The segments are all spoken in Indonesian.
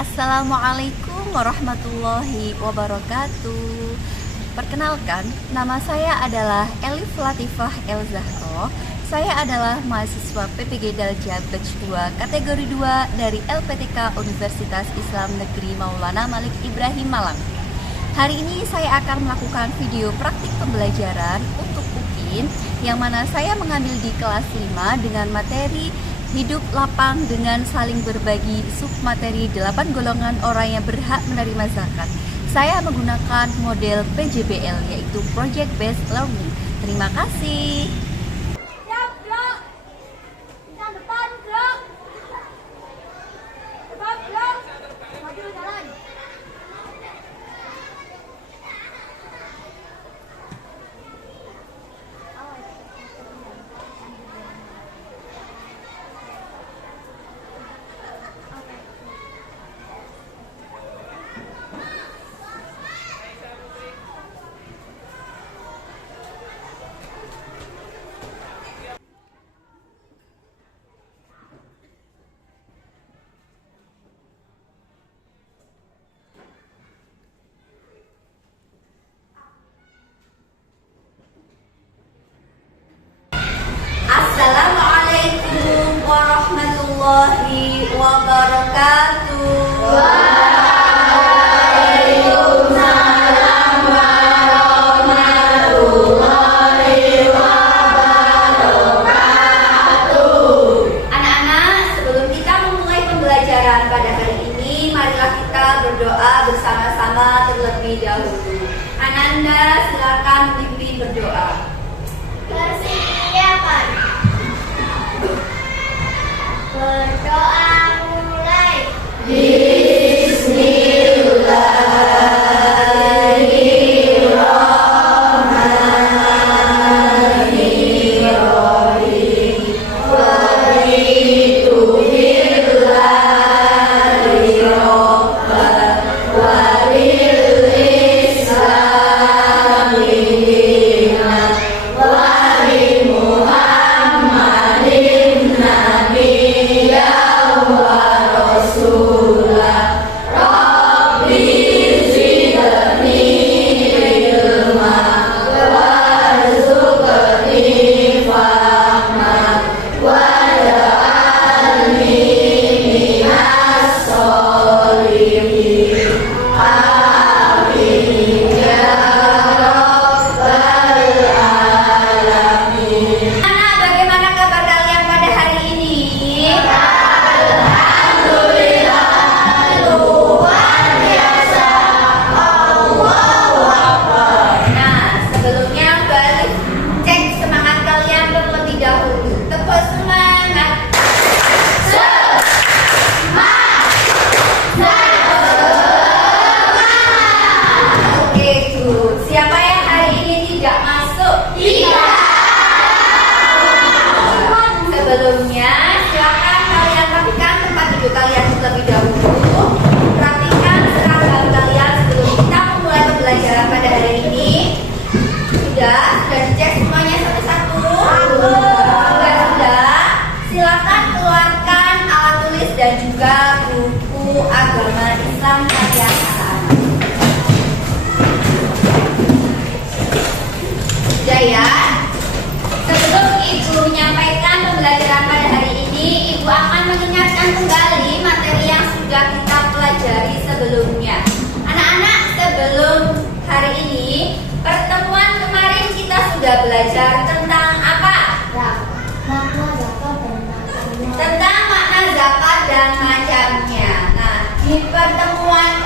Assalamualaikum warahmatullahi wabarakatuh. Perkenalkan, nama saya adalah Elif Latifah El Zahro. Saya adalah mahasiswa PPG Dalja Batch 2 kategori 2 dari LPTK Universitas Islam Negeri Maulana Malik Ibrahim Malang. Hari ini saya akan melakukan video praktik pembelajaran untuk UKIN yang mana saya mengambil di kelas 5 dengan materi hidup lapang dengan saling berbagi, submateri 8 golongan orang yang berhak menerima zakat. Saya menggunakan model PJBL yaitu Project Based Learning. Terima kasih. Siap, gerak. Kita depan, gerak. Depan, gerak. Maju jalan. Assalamualaikum warahmatullahi wabarakatuh. Waalaikumsalam warahmatullahi wabarakatuh. Anak-anak, sebelum kita memulai pembelajaran pada hari ini, marilah kita berdoa bersama-sama terlebih dahulu. Ananda, silakan pimpin berdoa. Persiapan. Berdoa mulai. Anak, bagaimana kabar kalian pada hari ini? Nah, sebelumnya balik cek semangat kalian terlebih dahulu. Tepuk semangat. Oke, good. Siapa yang hari ini tidak masuk? Sebelumnya, silakan kalian rapikan tempat duduk kalian terlebih dahulu. Rapikan seragam kalian sebelum kita memulai pembelajaran pada hari ini. Sudah dicek semuanya satu-satu. Sudah. Silakan keluarkan alat tulis dan juga buku agama Islam kalian anak-anak. Sudah ya. Sebelum Ibu menyampaikan pembelajaran pada hari ini, Ibu akan mengingatkan kembali materi yang sudah kita pelajari sebelumnya. Anak-anak, sebelum hari ini, pertemuan kemarin kita sudah belajar tentang apa? Tentang makna zakat dan macamnya. Nah, di pertemuan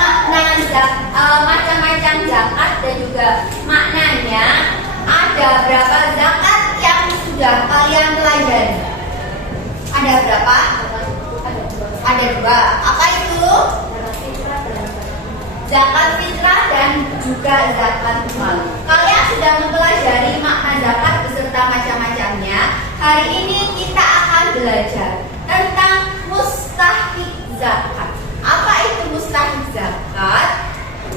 macam-macam zakat dan juga maknanya, ada berapa zakat yang sudah kalian pelajari? Ada berapa? Ada 2. Apa itu? Zakat fitrah dan juga zakat mal. Kalian sudah mempelajari makna zakat beserta macam-macamnya. Hari ini kita akan belajar tentang mustahik zakat. Apa itu mustahik zakat?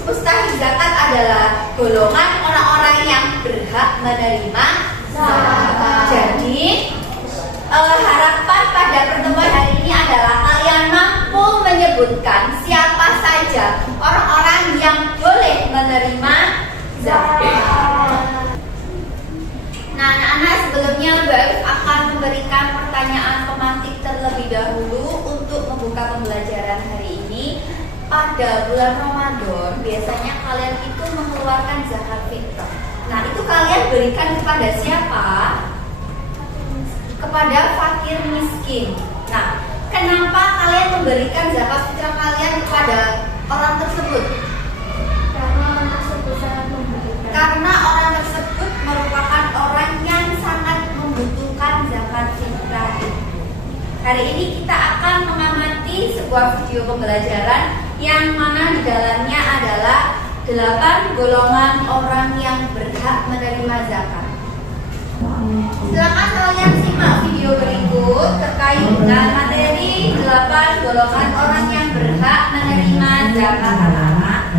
Mustahik zakat adalah golongan orang-orang yang berhak menerima zakat. Jadi harapan pada pertemuan hari ini adalah kalian mampu menyebutkan siapa pembelajaran hari ini. Pada bulan Ramadan biasanya kalian itu mengeluarkan zakat fitrah. Nah, itu kalian berikan kepada siapa? Kepada fakir miskin. Nah, kenapa kalian memberikan zakat fitrah kalian kepada orang tersebut? Karena orang tersebut sangat membutuhkan. Karena orang tersebut merupakan orang yang sangat membutuhkan zakat fitrah itu. Hari ini kita akan mengamati sebuah video pembelajaran yang mana di dalamnya adalah 8 golongan orang yang berhak menerima zakat. Silakan kalian simak video berikut terkait dengan materi 8 golongan orang yang berhak menerima zakat anak-anak.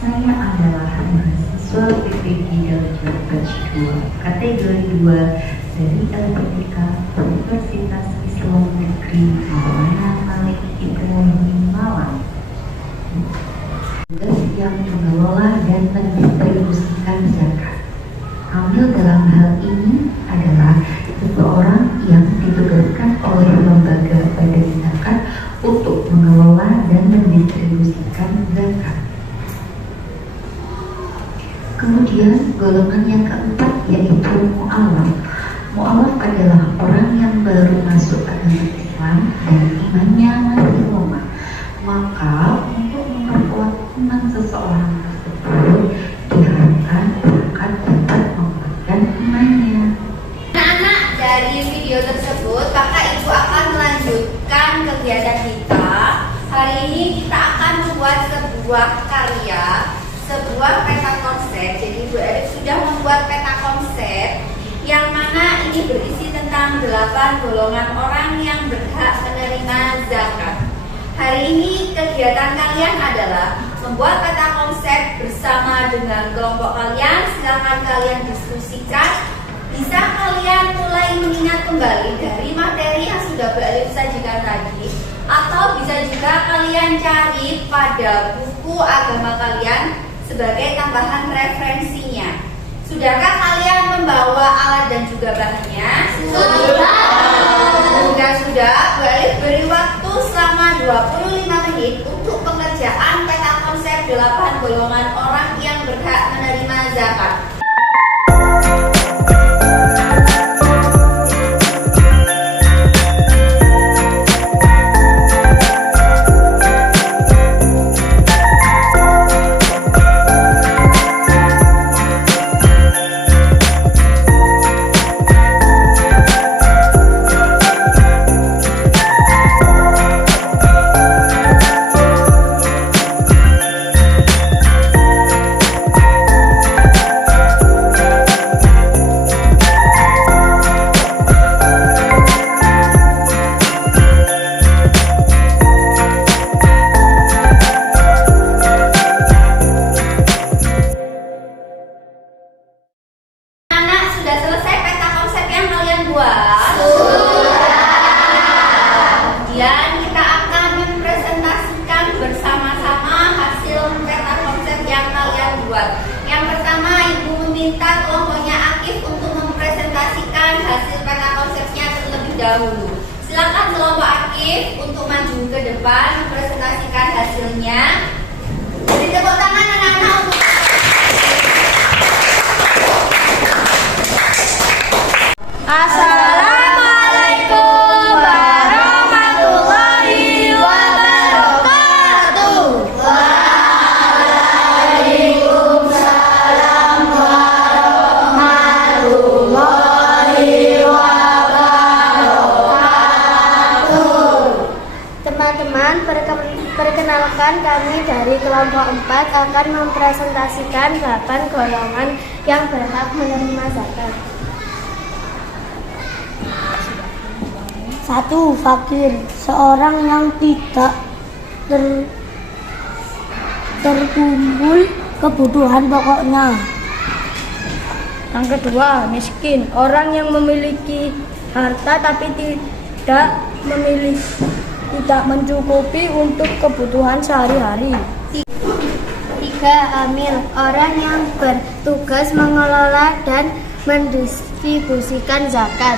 Saya adalah mahasiswa PPG Dalja Batch 2, kategori 2 dari LPTK Universitas Islam Negeri Maulana Malik Ibrahim Malang. Tugas yang mengelola dan mendistribusikan zakat. Amil dalam hal ini adalah seseorang yang ditugaskan oleh lembaga badan zakat untuk mengelola dan mendistribusikan zakat. Kemudian golongan yang keempat yaitu mu'alaf. Mu'alaf adalah orang yang baru masuk agama Islam dan imannya masih lemah. Maka untuk memperkuat iman seseorang tersebut diharapkan zakat dapat menguatkan imannya. Anak-anak, dari video tersebut Kakak Ibu akan melanjutkan kegiatan kita. Hari ini kita akan membuat sebuah karya, sebuah peta konsep. Jadi Bu Elif sudah membuat peta konsep yang mana ini berisi tentang 8 golongan orang yang berhak menerima zakat. Hari ini kegiatan kalian adalah membuat peta konsep bersama dengan kelompok kalian. Silakan kalian diskusikan. Bisa kalian mulai mengingat kembali dari materi yang sudah Bu Elif sajikan tadi, atau bisa juga kalian cari pada buku agama kalian sebagai tambahan referensinya. Sudahkah kalian membawa alat dan juga bahannya? Sudah. Bu Elif beri waktu selama 25 menit untuk pengerjaan peta konsep 8 golongan orang yang berhak menerima zakat. Dahulu. Silakan kelompok aktif untuk maju ke depan mempresentasikan hasilnya. Beri tepuk tangan anak-anak untuk Assalamualaikum warahmatullahi wabarakatuh. Waalaikumsalam warahmatullahi wabarakatuh. Teman-teman, perkenalkan kami dari kelompok 4 akan mempresentasikan 8 golongan yang berhak menerima zakat. 1. Fakir, seorang yang tidak terkumpul kebutuhan pokoknya. Yang kedua, miskin, orang yang memiliki harta tapi tidak mencukupi untuk kebutuhan sehari-hari. 3. Amil, orang yang bertugas mengelola dan mendistribusikan zakat.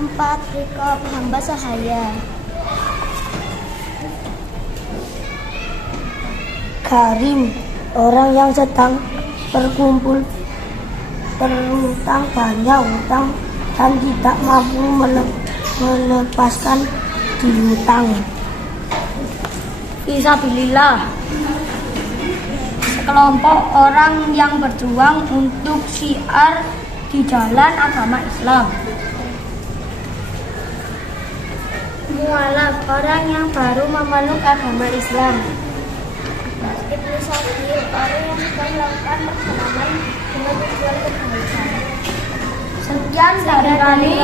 4. Rikob, hamba sahaya. Karim, orang yang sedang berkumpul berhutang banyak hutang dan tidak mampu melepaskan dihutang. Fisabilillah, sekelompok orang yang berjuang untuk syiar di jalan agama Islam. Mualaf, orang yang baru memeluk agama Islam. Ibnu Sabil, orang yang sedang melakukan perjalanan dengan tujuan kebaikan. Sekian dari kami.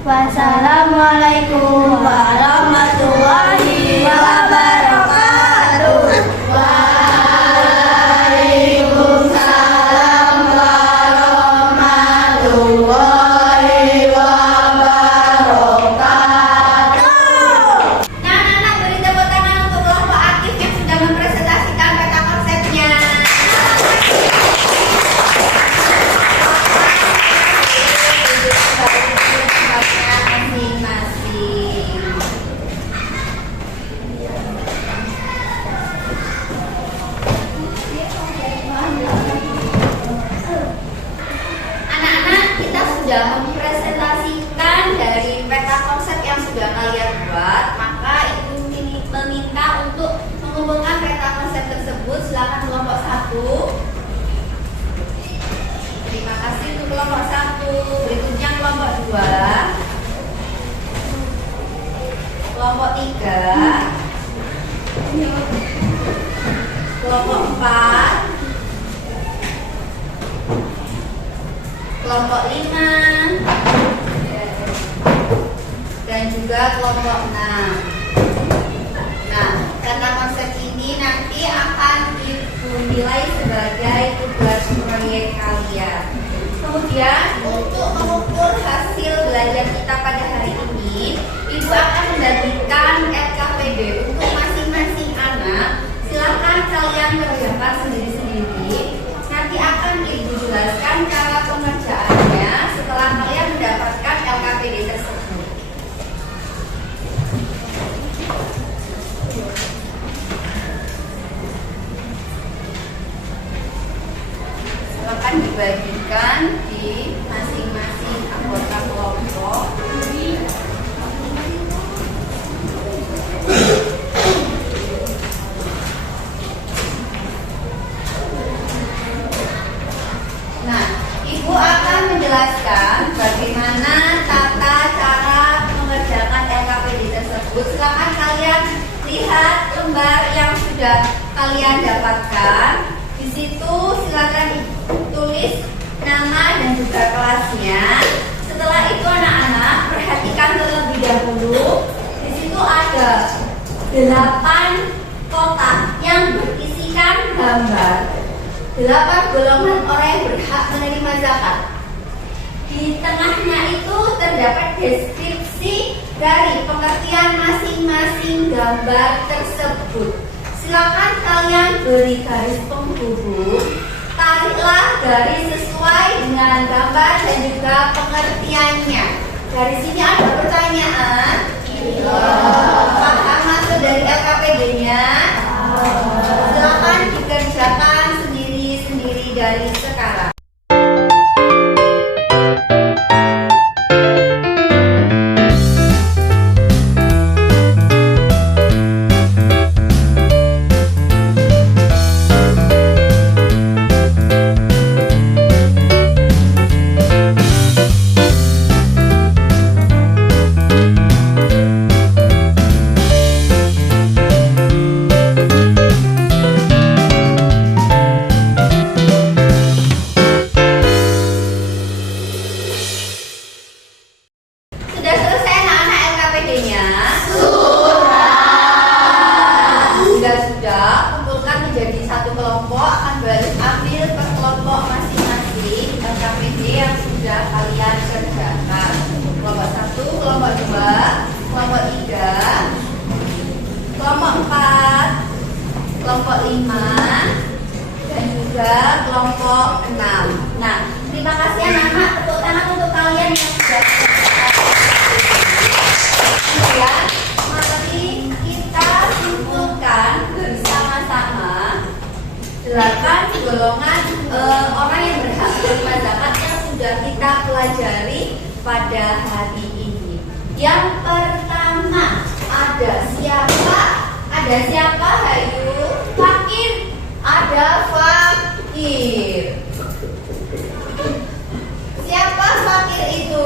Wassalamualaikum warahmatullahi wabarakatuh. Waalaikumsalam warahmatullahi wabarakatuh. Nah, beri tepuk tangan untuk kelompok aktif yang sudah mempresentasikan peta konsepnya. Masing-masing. Anak-anak, kita sudah mempresentasikan dari peta konsep yang sudah kalian buat. Maka ibu meminta untuk mengumpulkan peta konsep tersebut. Silakan kelompok 1. Terima kasih untuk kelompok 1. Berikutnya kelompok 2, kelompok 3, kelompok 4, kelompok 5, dan juga kelompok 6. Nah, karena konsep ini nanti akan dinilai sebagai tugas proyek kalian. Kemudian untuk mengukur hasil belajar kita pada hari ini, Ibu akan membagikan LKPD untuk masing-masing anak. Silakan kalian kerjakan sendiri-sendiri. Nanti akan Ibu jelaskan cara pengerjaannya setelah kalian mendapatkan LKPD tersebut. Silakan dibagikan di masing-masing anggota kelompok. Nah, Ibu akan menjelaskan bagaimana tata cara mengerjakan LKPD tersebut. Silakan kalian lihat lembar yang sudah kalian dapatkan. Di situ silakan tulis nama dan juga kelasnya. Setelah itu anak-anak perhatikan terlebih dahulu. Di situ ada 8 kotak yang berisikan gambar 8 golongan orang yang berhak menerima zakat. Di tengahnya itu terdapat deskripsi dari pengertian masing-masing gambar tersebut. Silakan kalian beri garis penghubung, tariklah garis sesuai dengan gambar dan juga pengertiannya. Garis ini ada pertanyaan. Paham maksud dari LKPD-nya? Silakan dikerjakan sendiri-sendiri dari sekarang. pelajari pada hari ini. Yang pertama, ada siapa? Ada siapa, Hayu? Fakir. Ada fakir. Siapa fakir itu?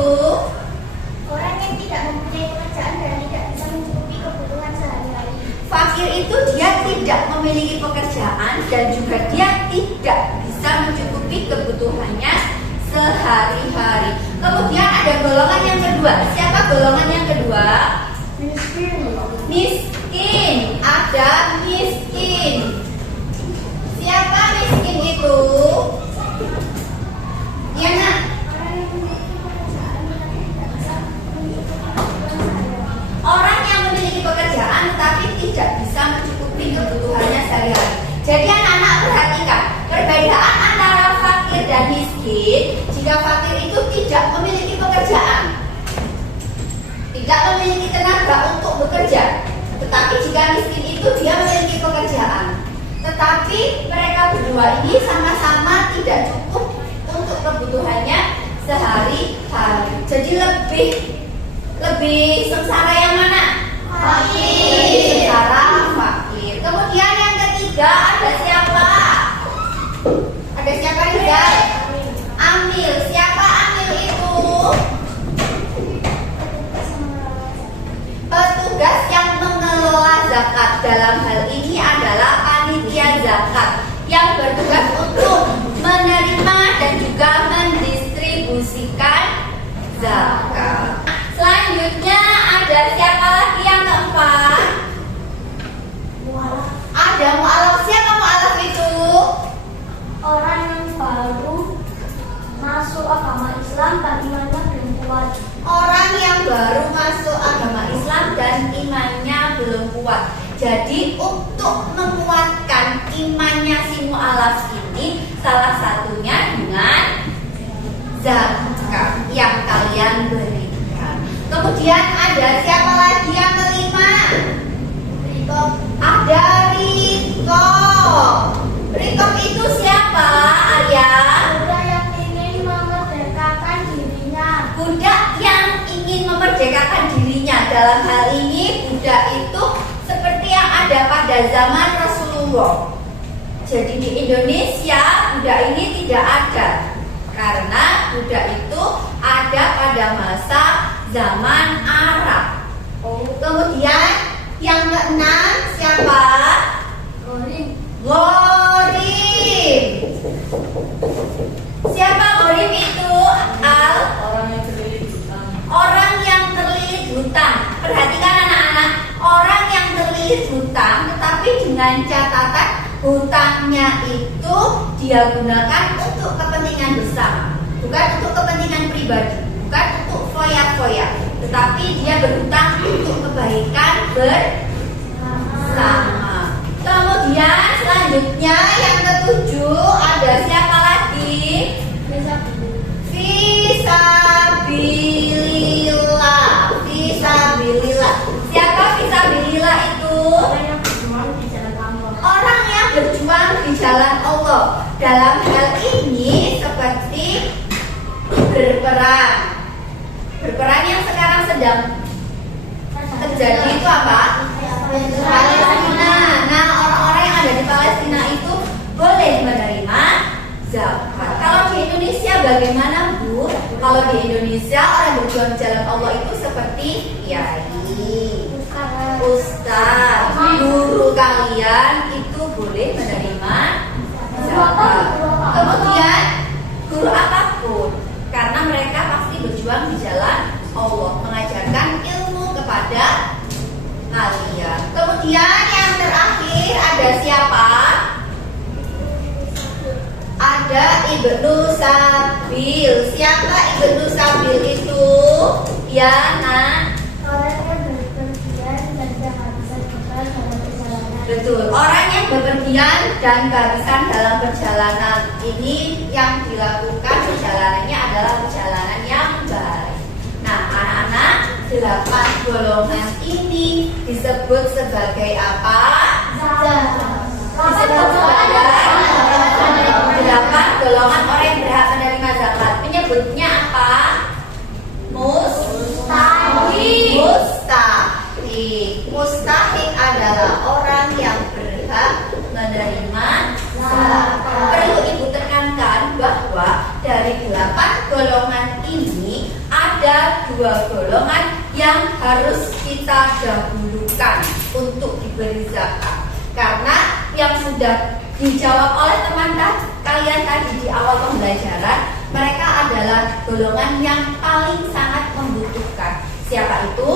Orang yang tidak mempunyai pekerjaan dan tidak bisa mencukupi kebutuhan sehari-hari. Fakir itu dia tidak memiliki pekerjaan dan juga dia tidak bisa mencukupi kebutuhannya sehari-hari. Kemudian ada golongan yang kedua. Siapa golongan yang kedua? Miskin. Miskin. Ada miskin. Siapa miskin itu? Iya nak? Orang yang memiliki pekerjaan tetapi tidak bisa mencukupi kebutuhannya sehari-hari. Jadi anak-anak perhatikan perbedaan antara fakir dan miskin. Jika fakir itu tidak memiliki pekerjaan, tidak memiliki tenaga untuk bekerja. Tetapi jika miskin itu dia memiliki pekerjaan. Tetapi mereka berdua ini sama-sama tidak cukup untuk kebutuhannya sehari-hari. Jadi lebih sengsara yang mana? Fakir. Lebih sengsara fakir. Kemudian yang ketiga ada siapa? Ada siapa juga? Amil. Siapa amil itu? Petugas yang mengelola zakat. Dalam hal ini adalah panitia zakat yang bertugas untuk menerima dan juga mendistribusikan zakat. Selanjutnya ada siapa lagi yang keempat? Mualaf. Ada mu'alaf. Siapa mu'alaf itu? Orang yang baru masuk agama Islam dan imannya belum kuat. Orang yang baru masuk agama Islam dan imannya belum kuat. Jadi untuk menguatkan imannya si mu'alaf ini salah satunya dengan zakat yang kalian berikan. Kemudian ada siapa lagi yang kelima? Rikob. Ada Rikob. Rikob itu siapa, Ayah? Budak yang ingin memerdekakan dirinya. Budak yang ingin memerdekakan dirinya. Dalam hal ini budak itu seperti yang ada pada zaman Rasulullah. Jadi di Indonesia budak ini tidak ada. Karena budak itu ada pada masa zaman Arab. Kemudian yang keenam siapa? Gorim. Gharim. Siapa gharim itu? Al? Orang yang terlilit hutang. Perhatikan anak-anak, orang yang terlilit hutang tetapi dengan catatan hutangnya itu dia gunakan untuk kepentingan bersama, bukan untuk kepentingan pribadi, bukan untuk foya-foya, tetapi dia berhutang untuk kebaikan bersama. Kemudian selanjutnya yang ketujuh ada siapa lagi? Fisabilillah. Fisabilillah. Siapa fisabilillah itu? Orang yang berjuang di jalan Allah. Dalam hal ini seperti berperang. Berperang yang sekarang sedang terjadi itu apa? Palestina. Nah, orang-orang yang ada di Palestina itu boleh menerima zakat. Kalau di Indonesia bagaimana, Bu? Kalau di Indonesia orang berjuang di jalan Allah itu seperti kiai, ustaz, guru kalian itu boleh menerima zakat. Kemudian guru apapun, karena mereka pasti berjuang di jalan Allah, mengajarkan ilmu kepada kalian. Kemudian yang terakhir ada siapa? Ada Ibnu Sabil. Siapa Ibnu Sabil itu? Ya, nak. Orang yang berpergian dan kehabisan bekal dalam perjalanan. Betul. Orang yang bepergian dan kehabisan dalam perjalanan ini yang dilakukan perjalanannya adalah perjalanan yang baik. Nah, anak-anak, 8 golongan ini disebut sebagai apa? Disebut sebagai 8 golongan orang yang berhak menerima zakat. Menyebutnya apa? golongan yang harus kita dahulukan untuk diberi zakat? Karena yang sudah dijawab oleh teman kalian tadi di awal pembelajaran, mereka adalah golongan yang paling sangat membutuhkan. Siapa itu?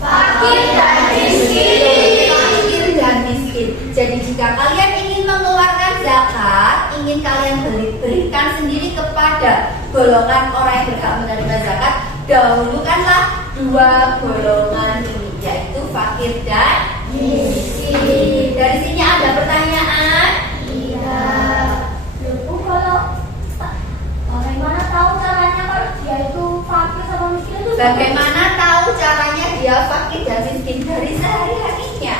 Fakir dan miskin. Fakir dan miskin. Jadi jika kalian ingin mengeluarkan zakat, ingin kalian berikan sendiri kepada golongan orang yang berhak menerima zakat, dahulukanlah dua golongan ini, yaitu fakir dan miskin. Dari sini ada pertanyaan? Iya. Bu, kalau bagaimana tahu caranya kalau dia itu fakir sama miskin itu? Bagaimana tahu caranya dia fakir dan miskin? Dari sehari-harinya.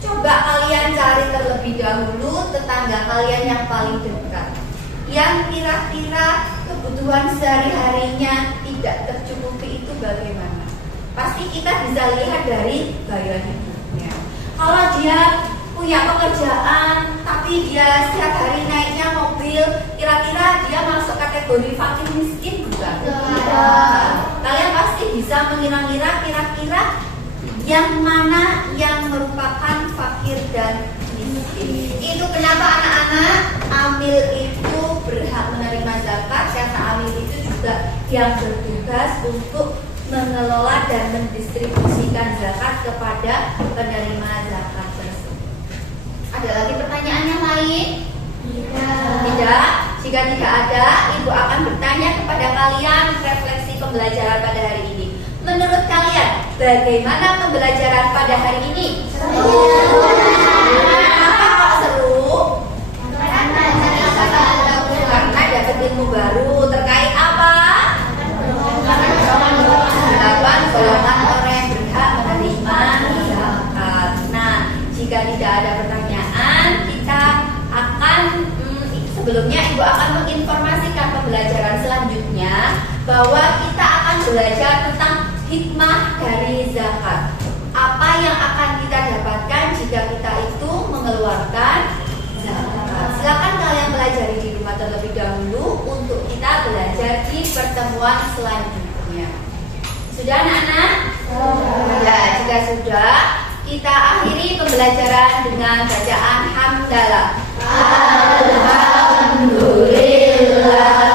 Coba kalian cari terlebih dahulu tetangga kalian yang paling dekat, yang kira-kira kebutuhan sehari-harinya tidak tercukupi, itu bagaimana? Pasti kita bisa lihat dari gaya hidupnya. Kalau dia punya pekerjaan tapi dia setiap hari naiknya mobil, kira-kira dia masuk kategori fakir miskin bukan? Tidak. Kalian pasti bisa mengira-ngira kira-kira yang mana yang merupakan fakir dan miskin. Itu kenapa anak-anak amil itu berhak menerima zakat, karena amil itu juga yang bertugas untuk mengelola dan mendistribusikan zakat kepada penerima zakat tersebut. Ada lagi pertanyaan yang lain? Tidak. Jika tidak ada, Ibu akan bertanya kepada kalian refleksi pembelajaran pada hari ini. Menurut kalian, bagaimana pembelajaran pada hari ini? Seru. Kenapa kok seru? Karena dapat ilmu baru terkait apa? 8 golongan orang yang berhak menerima zakat. Nah, jika tidak ada pertanyaan, kita akan sebelumnya Ibu akan menginformasikan pembelajaran selanjutnya bahwa kita akan belajar tentang hikmah dari zakat. Apa yang akan kita dapatkan jika kita itu mengeluarkan zakat? Silakan kalian pelajari di rumah terlebih dahulu untuk kita belajar di pertemuan selanjutnya. Sudah anak-anak? Ya, jika sudah, kita akhiri pembelajaran dengan bacaan hamdalah. Alhamdulillah.